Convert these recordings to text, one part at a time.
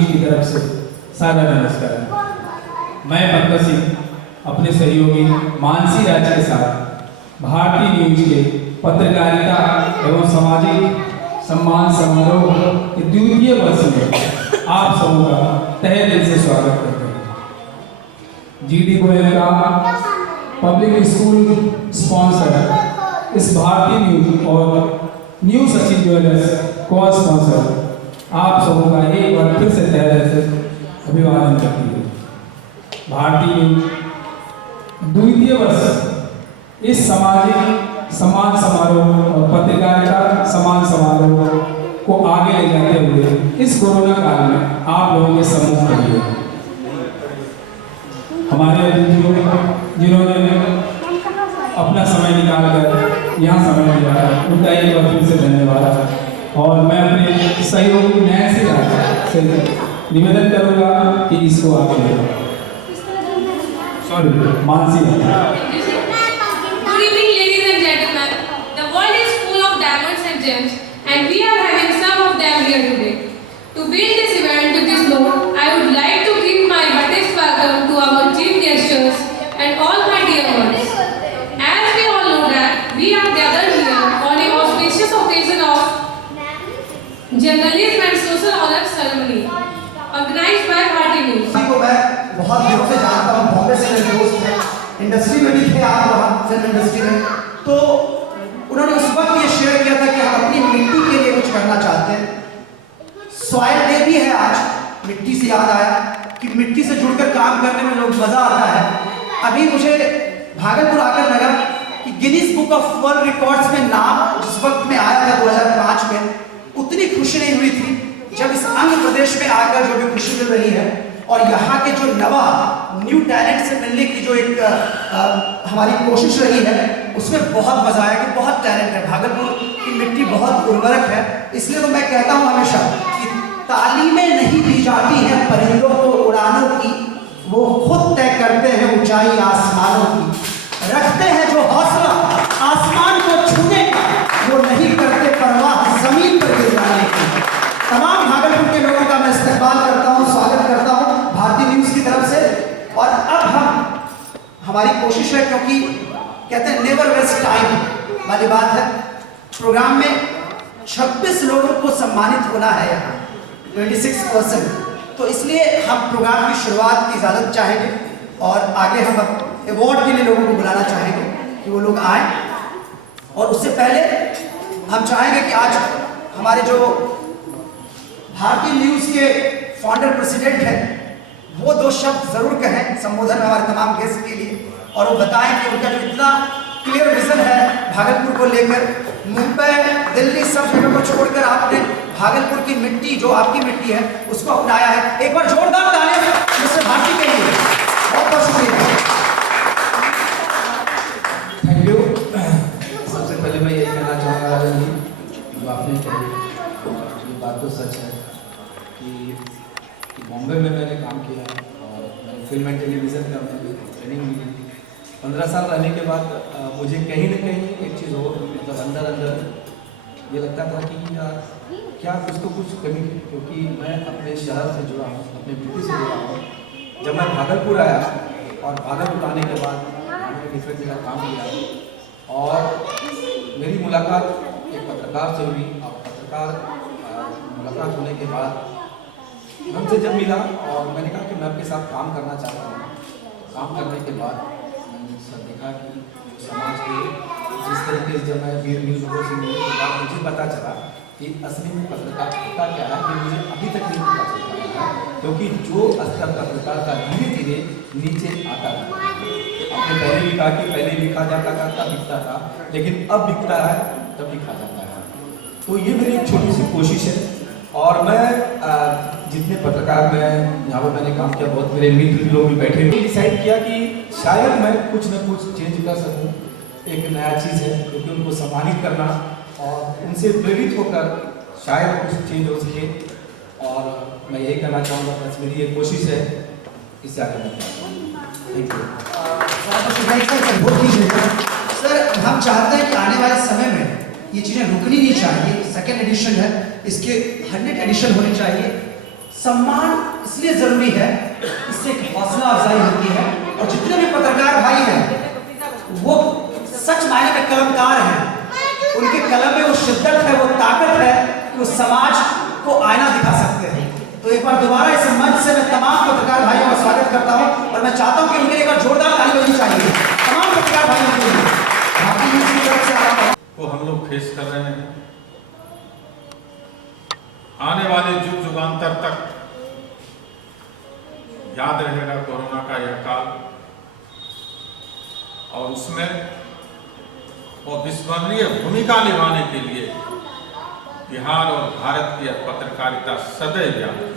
News की तरफ से सादर नमस्कार। मैं पंकज सिंह अपने सहयोगी मानसी राज के साथ भारतीय न्यूज के पत्रकारिता एवं सामाजिक सम्मान समारोह के द्वितीय वर्ष में आप सबों का तहे दिल से स्वागत करते हैं। जीडी गोयल का पब्लिक स्कूल स्पॉन्सर इस भारतीय न्यूज और न्यू सचिन ज्वेलर्स को स्पॉन्सर आप सबों का एक बार फिर से तहे दिल से अभिवादन करती है। भारतीय न्यूज द्वितीय वर्ष इस सामाजिक सम्मान समारोह और पत्रकारिता सम्मान समारोह को आगे ले जाते हुए इस कोरोना काल में आप लोगों के सम्मुख रहिए। हमारे अतिथियों जिन्होंने अपना समय निकाल कर यहाँ समय दिया है उनका एक बार फिर से धन्यवाद। और मैं अपने सहयोगी नैन्सी राज से निवेदन करूँगा कि इसको आगे Mansi gems, and we are having some of them here today. To build this event to this note, I would like to give my heartiest welcome to our chief guests and all my dear ones. As we all know that we are gathered here on a auspicious occasion of journalism and social honor ceremony organized by Bharti News. को मैं बहुत दिनों से जानता हूँ, बॉम्बे से मेरे दोस्त हैं, इंडस्ट्री में भी थे आप वहाँ फिल्म इंडस्ट्री में, तो उन्होंने उस वक्त ये शेयर किया था कि हम अपनी मिट्टी के लिए कुछ करना चाहते हैं। सॉइल डे भी है आज, मिट्टी से याद आया कि मिट्टी से जुड़कर काम करने में लोग मजा आता है। अभी मुझे भागलपुर आकर लगा कि Guinness book of world records में नाम जिस वक्त में आया था 2005 में, उतनी खुशी नहीं हुई थी जब इस आंध्र प्रदेश में आकर जो भी खुशी मिल रही है और यहाँ के जो न्यू टैलेंट से मिलने की जो एक हमारी कोशिश रही है उसमें बहुत मजा आया कि बहुत टैलेंट है। भागलपुर की मिट्टी बहुत उर्वरक है, इसलिए तो मैं कहता हूँ हमेशा कि तालीमें नहीं दी जाती हैं परिंदों को उड़ानों की, वो खुद तय करते हैं ऊंचाई आसमानों की। रखते हैं जो हौसला आसमान को छूने का, वो नहीं करते परवाह जमीन पर गिर जाने की। तमाम भागलपुर के लोगों का मैं इस्तेमाल करता हूँ, स्वागत करता हूँ भारतीय न्यूज की तरफ से। और अब हमारी कोशिश है, क्योंकि कहते हैं नेवर वेस्ट टाइम वाली बात है, प्रोग्राम में 26 लोगों को सम्मानित होना है यहाँ 26%, तो इसलिए हम प्रोग्राम की शुरुआत की इजाज़त चाहेंगे और आगे हम अवार्ड के लिए लोगों को बुलाना चाहेंगे कि वो लोग आए। और उससे पहले हम चाहेंगे कि आज हमारे जो भारतीय न्यूज के फाउंडर प्रेसिडेंट हैं वो दो शब्द जरूर कहें संबोधन में हमारे तमाम गेस्ट के लिए, और वो बताएं कि उनका जो इतना क्लियर विजन है भागलपुर को लेकर, मुंबई दिल्ली सब जगह को छोड़कर आपने भागलपुर की मिट्टी जो आपकी मिट्टी है उसको अपनाया है। एक बार जोरदार तालियां मिस्टर भारती के लिए, बहुत बहुत शुक्रिया। Thank you. सबसे पहले मैं ये कहना चाहूँगा राजन जी, जो आपने कही ये बात तो सच है कि बॉम्बे में मैंने काम किया और मैंने फिल्म एंड टेलीविज़न का मैंने ट्रेनिंग मिली थी। 15 साल रहने के बाद मुझे कहीं ना कहीं एक चीज़ हो, मतलब अंदर ये लगता था कि यार क्या कुछ तो कुछ कमी है, क्योंकि मैं अपने शहर से जुड़ा हूँ, अपने मिट्टी से जुड़ा हूँ। जब मैं भागलपुर आया और भागलपुर आने के बाद मैंने डिफरेंट जगह काम किया और मेरी मुलाकात एक पत्रकार से हुई। और पत्रकार मुलाकात होने के बाद हमसे जब मिला और मैंने कहा कि मैं आपके साथ काम करना चाहता हूँ। काम करने के बाद मैंने सब देखा कि समाज के जिस तरीके से जब मैं वीर न्यूज़ लोगों से मिलने के बाद मुझे पता चला कि असली में पत्रकारिता क्या है, कि मुझे अभी तक नहीं पता चल पाया है, क्योंकि जो स्तर पत्रकार का धीरे धीरे नीचे आता है। आपने पहले भी कहा कि पहले लिखा जाता था तब बिकता था, लेकिन अब बिकता है तब लिखा जाता है। तो ये मेरी एक छोटी सी कोशिश है। और मैं जितने पत्रकार में यहाँ पर मैंने काम किया, बहुत मेरे मित्र लोग भी बैठे हुए, डिसाइड किया कि शायद मैं कुछ न कुछ चेंज कर सकूँ। एक नया चीज़ है क्योंकि उनको सम्मानित करना और उनसे प्रेरित होकर शायद कुछ चेंज हो सके। और मैं यही कहना चाहूँगा, बस मेरी एक कोशिश है, इससे आगे मैं थैंक यू। सर हम चाहते हैं कि आने वाले समय में ये चीज़ें रुकनी नहीं चाहिए। सेकेंड एडिशन है, इसके 100 एडिशन होनी चाहिए। सम्मान इसलिए जरूरी है, इससे एक हौसला अफजाई होती है। और जितने भी पत्रकार भाई हैं वो सच मायने में कलमकार हैं। उनके कलम में वो शिद्दत है, वो ताकत है कि वो समाज को आईना दिखा सकते हैं। तो एक बार दोबारा इस मंच से मैं तमाम पत्रकार भाइयों का स्वागत करता हूं और मैं चाहता हूं कि उनके लिए एक बार जोरदार ताली बजनी चाहिए तमाम पत्रकार भाइयों के लिए। भारतीय न्यूज़ की तरफ से वो हम लोग फेस कर रहे हैं। आने वाले युग युगांतर तक याद रहेगा कोरोना का यह काल, और उसमें वो विस्मरणीय भूमिका निभाने के लिए बिहार और भारत की पत्रकारिता सदैव याद रहे।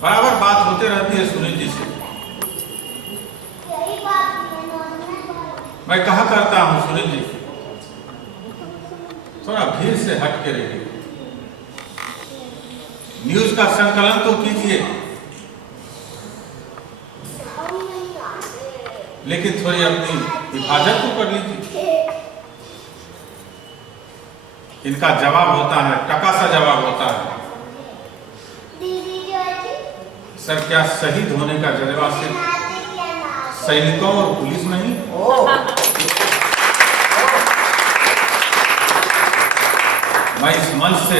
बराबर बात होते रहती है सुनील जी से, मैं कहा करता हूं सुनील जी थोड़ा भीड़ से हट के रहिए, न्यूज का संकलन तो कीजिए, लेकिन थोड़ी अपनी हिफाजत तो कर लीजिए। इनका जवाब होता है, टका सा जवाब होता है, सर क्या शहीद होने का जज्बा सिर्फ सैनिकों और पुलिस में ही? मैं इस मंच से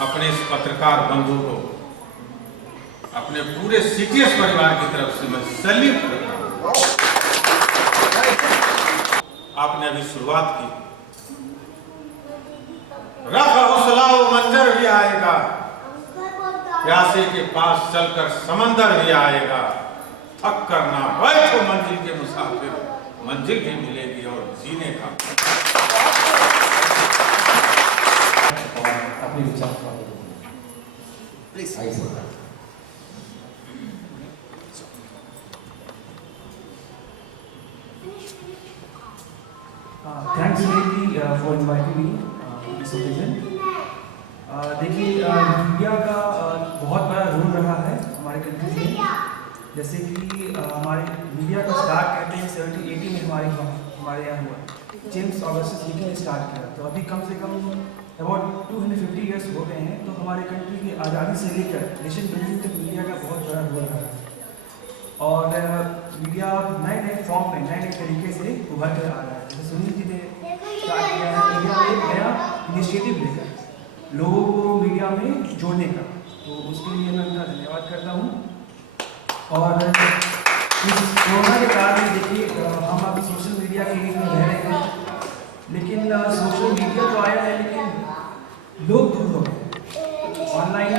अपने इस पत्रकार बंधु को, अपने पूरे सीटीएस परिवार की तरफ से मैं सैल्यूट करता हूं। आपने अभी शुरुआत की, रख हौसला वो मंजर भी आएगा, प्यासे के पास चलकर समंदर भी आएगा, थक करना बैठो मंजिल के मुसाफिर, मंजिल भी मिलेगी और जीने का। अपने विचार प्लीज आइए। Thanks Sunil for inviting me to this occasion. देखिए मीडिया का बहुत बड़ा रोल रहा है हमारे कंट्रीज में। जैसे कि हमारे मीडिया का स्टार्ट कहते हैं 1780 में हमारे यहाँ हुआ, जेम्स ऑगस्टस लीकी ने स्टार्ट किया। तो अभी कम से कम अबाउट 250 ईयर्स हो गए हैं। तो हमारे कंट्री की आज़ादी से लेकर नेशन बिल्डिंग तक मीडिया का बहुत बड़ा रोल रहा है। और मीडिया नए नए फॉर्म में, नए नए तरीके से उभर कर आ रहा है। जैसे सुनील जी ने स्टार्ट किया है मीडिया में एक नया इनिशिएटिव लेकर लोगों को मीडिया में जोड़ने का, तो उसके लिए मैं उनका धन्यवाद करता हूँ। और इस कोरोना के कारण देखिए हम अभी सोशल मीडिया के लिए रह रहे हैं, लेकिन सोशल मीडिया तो आया है लेकिन लोग दूर हो गए। ऑनलाइन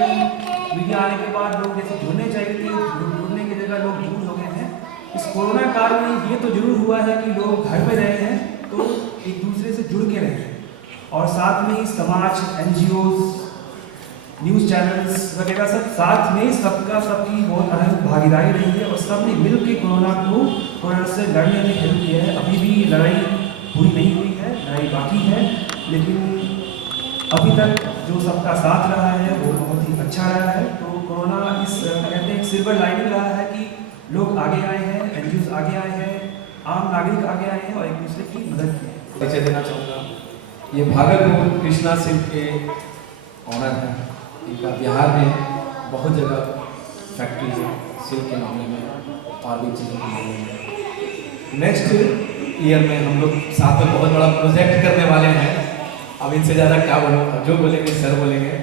मीडिया आने के बाद लोग जैसे जुड़ने चाहिए थे, जुड़ने की जगह लोग दूर हो गए हैं। इस कोरोना काल में ये तो जरूर हुआ है कि लोग घर में रहे हैं तो एक दूसरे से जुड़ के रहे हैं, और साथ में समाज, NGOs, न्यूज़ चैनल्स वगैरह सब साथ में सबकी बहुत अहम भागीदारी रही है, और सब ने मिल के कोरोना से लड़ने में हेल्प किया है। अभी भी लड़ाई पूरी नहीं हुई है, लड़ाई बाकी है, लेकिन अभी तक जो सबका साथ रहा है वो बहुत ही अच्छा रहा है। तो कोरोना इस कहते हैं सिल्वर लाइनिंग रहा है कि लोग आगे आए हैं, NGOs आगे आए हैं, आम नागरिक आगे आए हैं और एक दूसरे की मदद की है। परिचय देना चाहूँगा, ये भागलपुर कृष्णा सिल्क के ऑनर हैं। इनका बिहार में बहुत जगह फैक्ट्री है सिल्क के मामले में और भी चीज़ों के मामले में। नेक्स्ट ईयर में हम लोग साथ में बहुत बड़ा प्रोजेक्ट करने वाले हैं। अब इनसे ज़्यादा क्या बोलूँ, जो बोलेंगे सर बोलेंगे।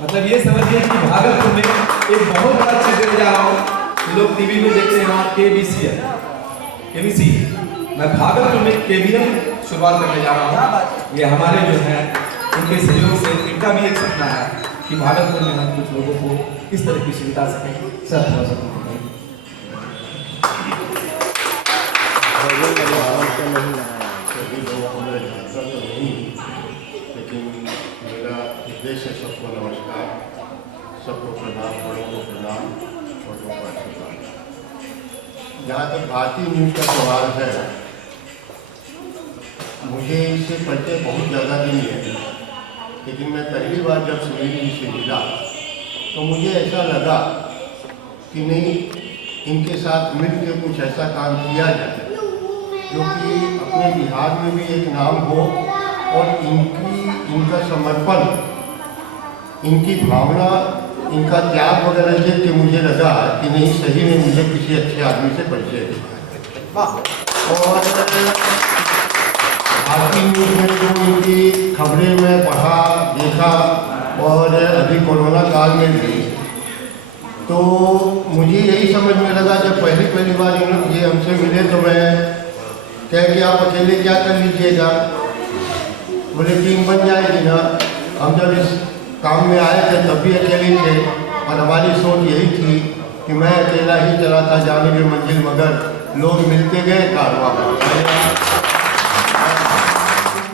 मतलब ये समझिए कि भागलपुर में एक बहुत बड़ा चीज़ देने जा रहा हूँ। लोग टीवी में देखते हैं वहाँ KBC है, KBC, मैं भागलपुर में KBM शुरुआत करने जा रहा हूँ। ये हमारे जो है उनके सहयोग से, इनका भी एक सपना है कि भागलपुर में हम कुछ लोगों को इस तरह की सुविधा सकें। सर थोड़ा सा लेकिन मेरा उद्देश्य है सबको नमस्कार, सबको प्रणाम, बड़ों को प्रणाम, छोटों को आशीर्वाद। जहाँ तक भारतीय न्यूज़ का सवाल है, मुझे इससे परिचय बहुत ज़्यादा नहीं है, लेकिन मैं पहली बार जब सुनील जी से मिला तो मुझे ऐसा लगा कि नहीं, इनके साथ मिलकर कुछ ऐसा काम किया जाए जो कि अपने बिहार में भी एक नाम हो और इनका समर्पण, इनकी भावना, इनका त्याग वगैरह देख के मुझे लगा कि नहीं, सही में मुझे किसी अच्छे आदमी से परिचय दिया। और भारतीय न्यूज़ में जो इनकी खबरें मैं पढ़ा, देखा, और अभी कोरोना काल में भी, तो मुझे यही समझ में लगा, जब पहली बार ये हमसे मिले तो मैं कह कि आप अकेले क्या कर लीजिएगा, बोले टीम बन जाएगी ना। हम जब इस काम में आए थे तब भी अकेले थे, और हमारी सोच यही थी कि मैं अकेला ही चला था जाने की मंजिल, मगर लोग मिलते गए, कारवां